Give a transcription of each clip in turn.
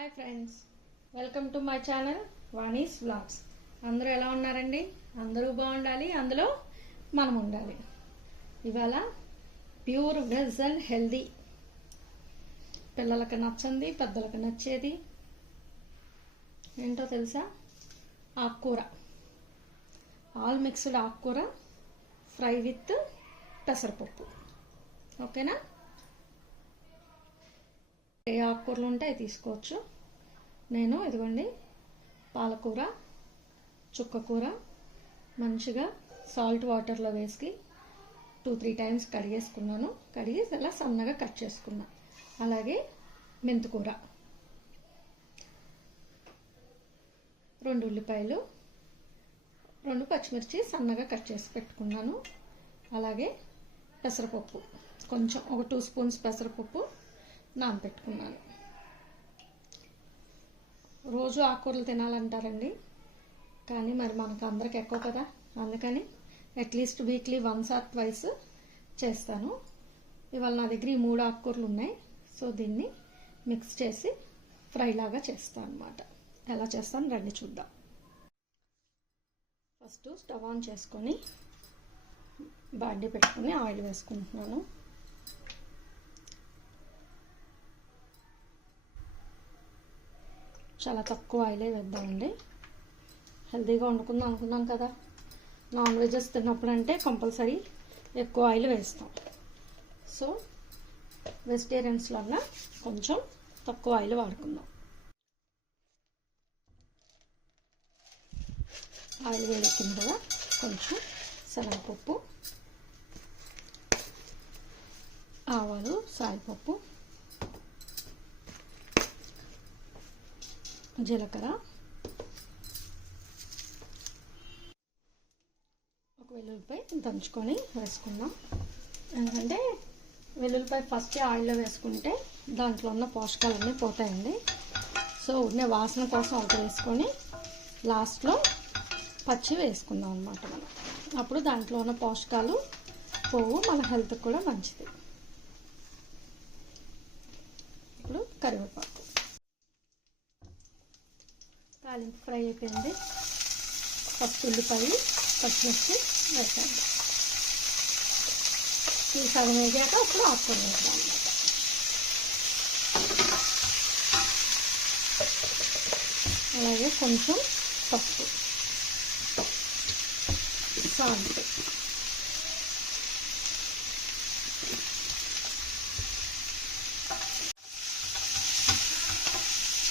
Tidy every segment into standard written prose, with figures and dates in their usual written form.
Hi friends, welcome to my channel Vani's vlogs. అందరూ ఎలా ఉన్నారండి? అందరూ బాగుండాలి, అందులో మనం ఉండాలి. ఇవాళ ప్యూర్ వెజ్ అండ్ హెల్దీ, పిల్లలకి నచ్చంది, పెద్దలకు నచ్చేది ఏంటో తెలుసా? ఆకుకూర, ఆల్ మిక్స్డ్ ఆకుకూర ఫ్రై విత్ పెసరపప్పు. ఓకేనా? ఏ ఆకుకూరలు ఉంటే అవి తీసుకోవచ్చు. నేను ఇదిగోండి పాలకూర, చుక్కకూర మంచిగా సాల్ట్ వాటర్లో వేసి 2-3 టైమ్స్ కడిగేసుకున్నాను. కడిగి ఇలా సన్నగా కట్ చేసుకున్నా. అలాగే మెంతికూర, 2 ఉల్లిపాయలు, 2 పచ్చిమిర్చి సన్నగా కట్ చేసి పెట్టుకున్నాను. అలాగే పెసరపప్పు, కొంచెం ఒక 2 స్పూన్స్ పెసరపప్పు నానబెట్టుకున్నాను. రోజు ఆకుకూరలు తినాలంటారండి, కానీ మరి మనకు అందరికి ఎక్కువ కదా, అందుకని అట్లీస్ట్ వీక్లీ 1 or 2 చేస్తాను. ఇవాళ నా దగ్గర ఈ 3 ఆకుకూరలు ఉన్నాయి. సో దీన్ని మిక్స్ చేసి ఫ్రై లాగా చేస్తాను అన్నమాట. ఎలా చేస్తాను రండి చూద్దాం. ఫస్ట్ స్టవ్ ఆన్ చేసుకొని బాండీ పెట్టుకొని ఆయిల్ వేసుకుంటున్నాను. చాలా తక్కువ ఆయిలే వేద్దామండి. హెల్తీగా వండుకుందాం అనుకున్నాం కదా, నాన్ వెజెస్ తిన్నప్పుడు అంటే కంపల్సరీ ఎక్కువ ఆయిల్ వేస్తాం. సో వెజిటేరియన్స్లో కొంచెం తక్కువ ఆయిల్ వాడుకుందాం. ఆయిల్ వేడెక్కిన కదా కొంచెం శనగపప్పు, ఆవాలు, సాయిపప్పు, జీలకర్ర, ఒక వెల్లుల్లిపాయ దంచుకొని వేసుకుందాం. ఎందుకంటే వెల్లుల్లిపాయ ఫస్ట్ ఆయిల్లో వేసుకుంటే దాంట్లో ఉన్న పోషకాలన్నీ పోతాయండి. సో ఉన్న వాసన కోసం ఒకటి వేసుకొని లాస్ట్లో పచ్చి వేసుకుందాం అన్నమాట. మనం అప్పుడు దాంట్లో ఉన్న పోషకాలు పోవు, మన హెల్త్కి కూడా మంచిది. ఇప్పుడు కరివేపాకు, తాలింపు ఫ్రై అయిపోయింది. ఫస్ట్ ఉల్లిపాయ, పచ్చిమిర్చి వేసాను. ఈ సగం వేగాక అప్పుడు ఆకుకూర వేద్దాం అన్నమాట. అలాగే కొంచెం పసుపు, సాల్ట్,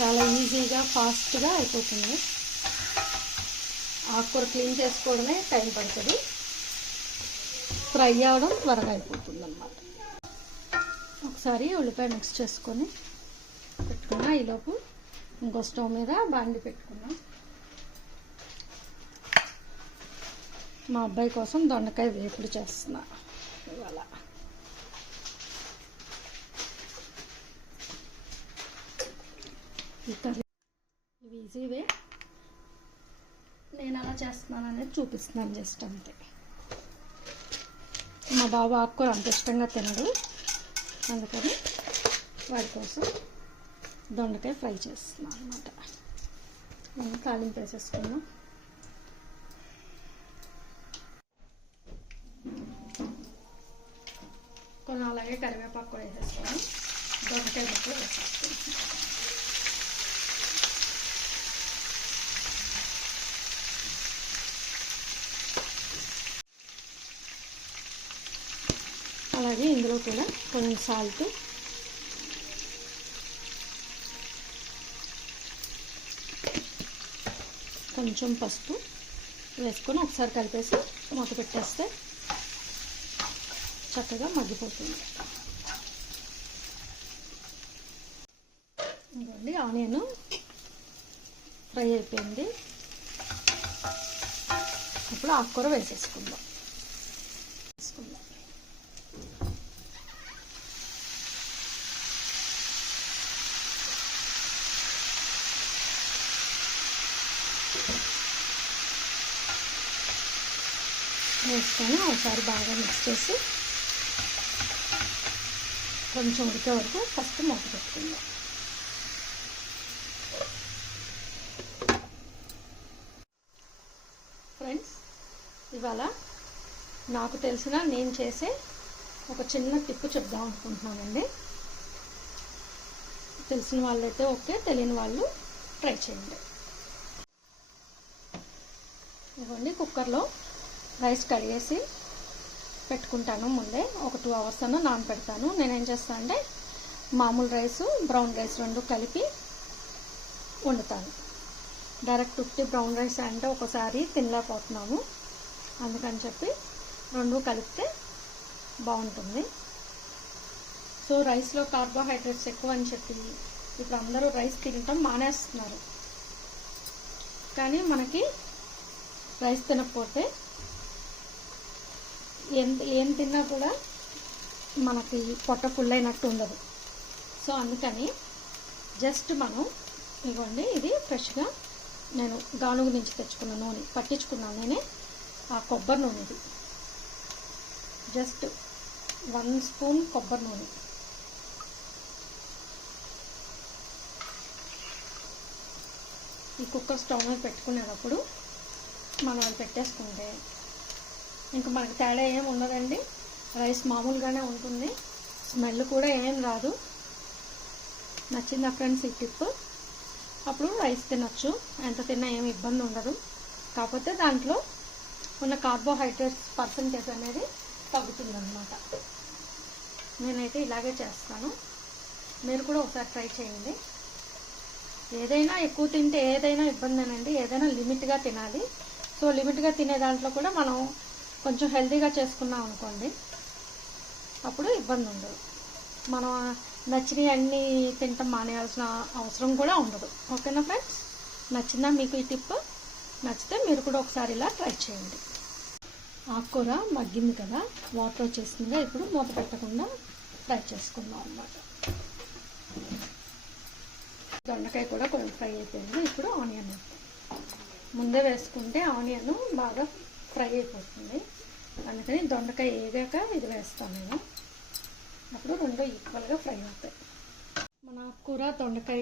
చాలా ఈజీగా ఫాస్ట్గా అయిపోతుంది. ఆకుకూర క్లీన్ చేసుకోవడమే టైం పడుతుంది, ఫ్రై అవ్వడం త్వరగా అయిపోతుంది అన్నమాట. ఒకసారి ఉల్లిపాయ మిక్స్ చేసుకొని పెట్టుకున్నా. ఈలోపు ఇంకో స్టవ్ మీద బాండి పెట్టుకున్నా. మా అబ్బాయి కోసం దొండకాయ వేపుడు చేస్తున్నా ఇవాళ. ఇవి ఈజీవే, నేను అలా చేస్తున్నాను అనేది చూపిస్తున్నాను జస్ట్ అంతే. మా బాబు ఆకుకూర అంత ఇష్టంగా తినడు, అందుకని వాడి కోసం దొండకాయ ఫ్రై చేస్తున్నాను అన్నమాట. తాలింపు వేసేసుకున్నాం. కొన్ని అలాగే కరివేపాకు కూడా వేసేసుకొని దొండకాయ ముక్కలు వేసేసుకుంటున్నాం. అలాగే ఇందులో కూడా కొంచెం సాల్ట్, కొంచెం పసుపు వేసుకొని ఒకసారి కలిపేసి మూత పెట్టేస్తే చక్కగా మగ్గిపోతుంది. ఇంకోండి ఆనియన్ ఫ్రై అయిపోయింది. ఇప్పుడు ఆకుకూర వేసేసుకుందాం. వేసుకొని ఒకసారి బాగా మిక్స్ చేసి కొంచెం ఉడికే వరకు ఫస్ట్ మూత పెట్టుకుందాం. ఇవాళ నాకు తెలిసిన నేను చేసే ఒక చిన్న టిప్ చెప్దాం అనుకుంటున్నానండి. తెలిసిన వాళ్ళైతే ఓకే, తెలియని వాళ్ళు ట్రై చేయండి. ఇవ్వండి, కుక్కర్లో రైస్ కడిగేసి పెట్టుకుంటాను. ముందే ఒక 2 hours అన్న నానబెడతాను. నేనేం చేస్తాను అంటే మామూలు రైసు బ్రౌన్ రైస్ రెండు కలిపి వండుతాను. డైరెక్ట్ ఉట్టి బ్రౌన్ రైస్ అంటే ఒకసారి తినలేకపోతున్నాము, అందుకని చెప్పి రెండు కలిపితే బాగుంటుంది. సో రైస్లో కార్బోహైడ్రేట్స్ ఎక్కువ అని చెప్పి ఇప్పుడు అందరూ రైస్ తినటం మానేస్తున్నారు. కానీ మనకి రైస్ తినకపోతే ఏం తిన్నా కూడా మనకి పొట్ట ఫుల్ అయినట్టు ఉండదు. సో అందుకని జస్ట్ మనం ఇవ్వండి, ఇది ఫ్రెష్గా నేను గానుగు నుంచి తెచ్చుకున్న నూనె పట్టించుకున్నాను. నేనే ఆ కొబ్బరి నూనె, ఇది జస్ట్ 1 స్పూన్ కొబ్బరి నూనె. ఈ కుక్కర్ స్టవ్ మీద పెట్టుకునేటప్పుడు మనం అది పెట్టేసుకుంటే ఇంకా మనకి తేడా ఏం ఉండదండి. రైస్ మామూలుగానే ఉంటుంది, స్మెల్ కూడా ఏం రాదు. నచ్చిందా ఫ్రెండ్స్ ఈ టిప్? అప్పుడు రైస్ తినచ్చు, ఎంత తిన్నా ఏమి ఇబ్బంది ఉండదు. కాకపోతే దాంట్లో ఉన్న కార్బోహైడ్రేట్స్ పర్సంటేజ్ అనేది తగ్గుతుందన్నమాట. నేనైతే ఇలాగే చేస్తాను, మీరు కూడా ఒకసారి ట్రై చేయండి. ఏదైనా ఎక్కువ తింటే ఏదైనా ఇబ్బందేనండి, ఏదైనా లిమిట్గా తినాలి. సో లిమిట్గా తినే దాంట్లో కూడా మనం కొంచెం హెల్తీగా చేసుకున్నాం అనుకోండి, అప్పుడు ఇబ్బంది ఉండదు. మనం నచ్చినవి అన్నీ తింటాం మానేయాల్సిన అవసరం కూడా ఉండదు. ఓకేనా ఫ్రెండ్స్? నచ్చిందా మీకు ఈ టిప్? నచ్చితే మీరు కూడా ఒకసారి ఇలా ట్రై చేయండి. ఆకుకూర మగ్గింది కదా, వాటర్ వచ్చేసిందిగా, ఇప్పుడు మూత పెట్టకుండా ఫ్రై చేసుకుందాం అన్నమాట. దొండకాయ కూడా కొంచెం ఫ్రై అయిపోయింది. ఇప్పుడు ఆనియన్ ముందే వేసుకుంటే ఆనియన్ బాగా ఫ్రై అయిపోతుంది, అందుకని దొండకాయ వేగాక ఇది వేస్తాను నేను. అప్పుడు రెండు ఈక్వల్గా ఫ్రై అవుతాయి. మన ఆకుకూర దొండకాయ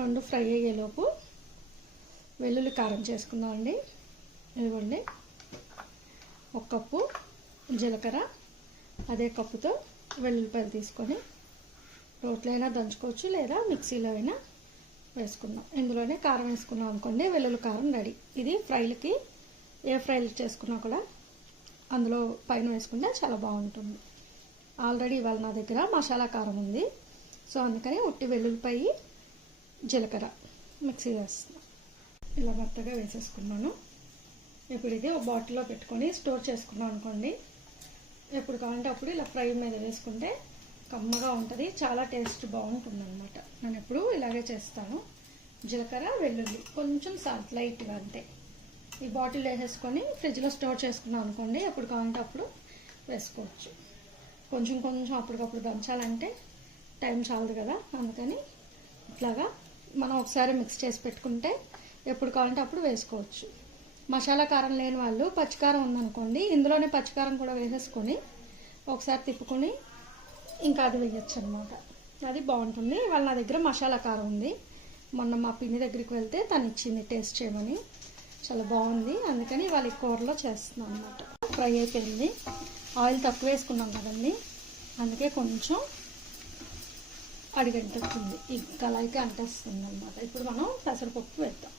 రెండు ఫ్రై అయ్యేలోపు వెల్లుల్లి కారం చేసుకుందామండి. ఇదిగోండి, 1 కప్పు జీలకర్ర, అదే కప్పుతో వెల్లుల్లిపాయలు తీసుకొని రోట్లో అయినా దంచుకోవచ్చు, లేదా మిక్సీలో అయినా వేసుకుందాం. ఇందులోనే కారం వేసుకున్నాం అనుకోండి, వెల్లుల్లి కారం రెడీ. ఇది ఫ్రైలకి, ఏ ఫ్రైలు చేసుకున్నా కూడా అందులో పైన వేసుకుంటే చాలా బాగుంటుంది. ఆల్రెడీ ఇవాళ నా దగ్గర మసాలా కారం ఉంది, సో అందుకని ఉట్టి వెల్లుల్లిపాయి జీలకర్ర మిక్సీ వేస్తున్నాను. ఇలా మెత్తగా వేసేసుకున్నాను. ఇప్పుడు ఇది ఒక బాటిల్లో పెట్టుకొని స్టోర్ చేసుకున్నాం అనుకోండి, ఎప్పుడు కావాలంటే అప్పుడు ఇలా ఫ్రై మీద వేసుకుంటే కమ్మగా ఉంటుంది, చాలా టేస్ట్ బాగుంటుంది అనమాట. నేను ఎప్పుడు ఇలాగే చేస్తాను. జీలకర్ర వెల్లుల్లి కొంచెం సాల్ట్ లైట్గా అంతే. ఈ బాటిల్ వేసేసుకొని ఫ్రిడ్జ్లో స్టోర్ చేసుకున్నాం అనుకోండి, ఎప్పుడు కావాలంటే అప్పుడు వేసుకోవచ్చు. కొంచెం కొంచెం అప్పటికప్పుడు దంచాలంటే టైం చాలదు కదా, అందుకని ఇట్లాగా మనం ఒకసారి మిక్స్ చేసి పెట్టుకుంటే ఎప్పుడు కావాలంటే అప్పుడు వేసుకోవచ్చు. మసాలా కారం లేని వాళ్ళు పచ్చికారం ఉందనుకోండి, ఇందులోనే పచ్చికారం కూడా వేసేసుకొని ఒకసారి తిప్పుకొని ఇంకా అది వేయచ్చు అనమాట. అది బాగుంటుంది. వాళ్ళ నా దగ్గర మసాలా కారం ఉంది, మొన్న మా పిన్ని దగ్గరికి వెళ్తే తను ఇచ్చింది టేస్ట్ చేయమని, చాలా బాగుంది. అందుకని వాళ్ళ కూరలో చేస్తున్నాం అనమాట. ఫ్రై అయిపోయింది, ఆయిల్ తక్కువ వేసుకున్నాం కదండి, అందుకే కొంచెం అడిగంటుంది, ఈ కళాయికి అంటేస్తుంది అనమాట. ఇప్పుడు మనం పెసరపప్పు వేద్దాం.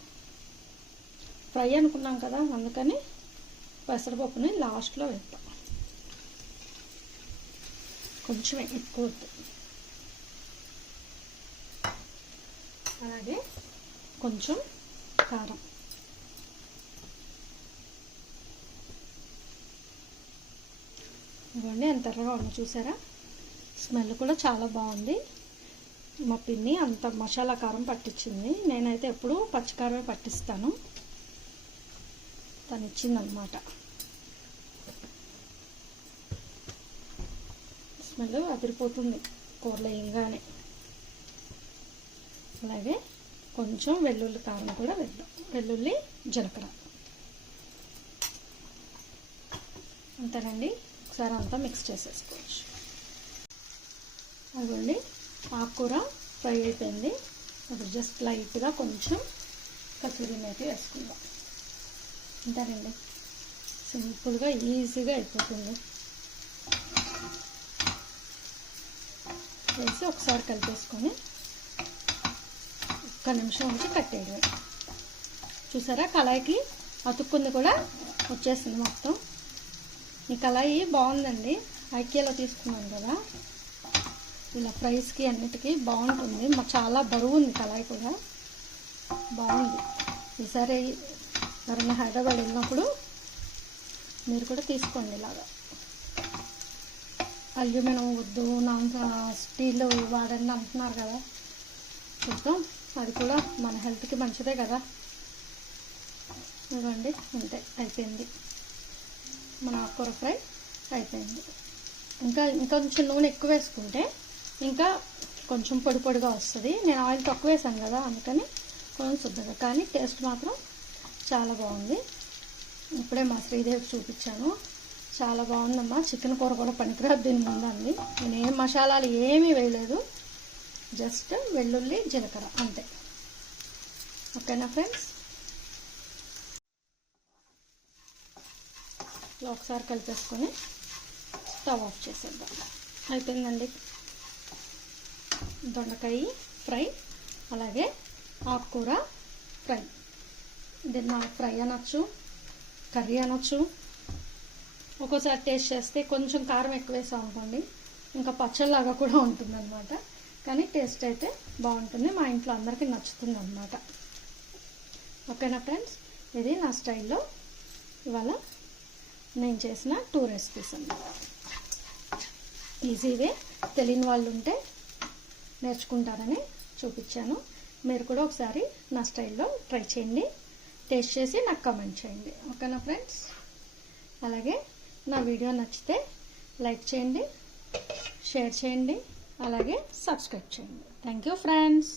ఫ్రై అనుకున్నాం కదా, అందుకని పెసరపప్పుని లాస్ట్లో వేద్దాం. కొంచెం ఎక్కువ వద్దు. అలాగే కొంచెం కారం. ఇవన్నీ ఎంత ఎర్రగా ఉన్నా చూసారా, స్మెల్ కూడా చాలా బాగుంది. మా పిన్ని అంత మసాలా కారం పట్టించింది, నేనైతే ఎప్పుడు పచ్చికారమే పట్టిస్తాను, తను ఇచ్చిందనమాట. స్మెల్ అదిరిపోతుంది కూరలో వేయగానే. అలాగే కొంచెం వెల్లుల్లి కారం కూడా వేద్దాం, వెల్లుల్లి జీలకర్ర అంతేనండి. ఒకసారి అంతా మిక్స్ చేసేసుకోవచ్చు. అదిగోండి, ఆకుకూర ఫ్రై అయిపోయింది. ఇప్పుడు జస్ట్ లైట్గా కొంచెం కసూరి మేతి వేసుకుందాం. అంతేనండి, సింపుల్గా ఈజీగా అయిపోతుంది. వేసి ఒకసారి కలిపేసుకొని ఒక్క నిమిషం ఉంచి కట్టేయడమే. చూసారా కళాయికి అతుక్కుంది కూడా వచ్చేసింది మొత్తం. ఈ కళాయి బాగుందండి, ఐకియాలో తీసుకున్నాను కదా, ఇలా ఫ్రైస్కి అన్నిటికీ బాగుంటుంది. చాలా బరువు ఉంది కళాయి కూడా, బాగుంది. ఈసారి ఎవరైనా హైదరాబాద్ వెళ్ళినప్పుడు మీరు కూడా తీసుకోండి ఇలాగా. అల్యూమినియం వద్దు, స్టీల్ వాడండి అంటున్నారు కదా, చూద్దాం, అది కూడా మన హెల్త్కి మంచిదే కదా. ఇవ్వండి, అంతే అయిపోయింది మన ఆకుకూర ఫ్రై అయిపోయింది. ఇంకొంచెం నూనె ఎక్కువ వేసుకుంటే ఇంకా కొంచెం పొడి పొడిగా వస్తుంది. నేను ఆయిల్ తక్కువ వేసాను కదా, అందుకని కొంచెం శుద్ధంగా, కానీ టేస్ట్ మాత్రం చాలా బాగుంది. ఇప్పుడే మా శ్రీదేవికి చూపించాను, చాలా బాగుందమ్మా, చికెన్ కూర కూడా పనికిరాదు దీని ముందండి. నేను ఏం మసాలాలు ఏమీ వేయలేదు, జస్ట్ వెల్లుల్లి జీలకర్ర అంతే. ఓకేనా ఫ్రెండ్స్, ఒకసారి కలిపేసుకొని స్టవ్ ఆఫ్ చేసేద్దాం. అయిపోయిందండి దొండకాయ ఫ్రై, అలాగే ఆకుకూర ఫ్రై. దీన్ని ఫ్రై అనొచ్చు, కర్రీ అనొచ్చు. ఒక్కోసారి టేస్ట్ చేస్తే కొంచెం కారం ఎక్కువ వేసాం అనుకోండి, ఇంకా పచ్చళ్ళలాగా కూడా ఉంటుంది అనమాట. కానీ టేస్ట్ అయితే బాగుంటుంది, మా ఇంట్లో అందరికీ నచ్చుతుంది అనమాట. ఓకేనా ఫ్రెండ్స్, ఇది నా స్టైల్లో ఇవాళ నేను చేసిన 2 రెసిపీస్ అన్నమాట. ఈజీవే, తెలియని వాళ్ళు ఉంటే నేర్చుకుంటారని చూపించాను. మీరు కూడా ఒకసారి నా స్టైల్లో ట్రై చేయండి, టేస్ట్ చేసి నాకు కామెంట్ చేయండి. ఓకేనా ఫ్రెండ్స్, అలాగే నా వీడియో నచ్చితే లైక్ చేయండి, షేర్ చేయండి, అలాగే సబ్స్క్రైబ్ చేయండి. Thank you friends.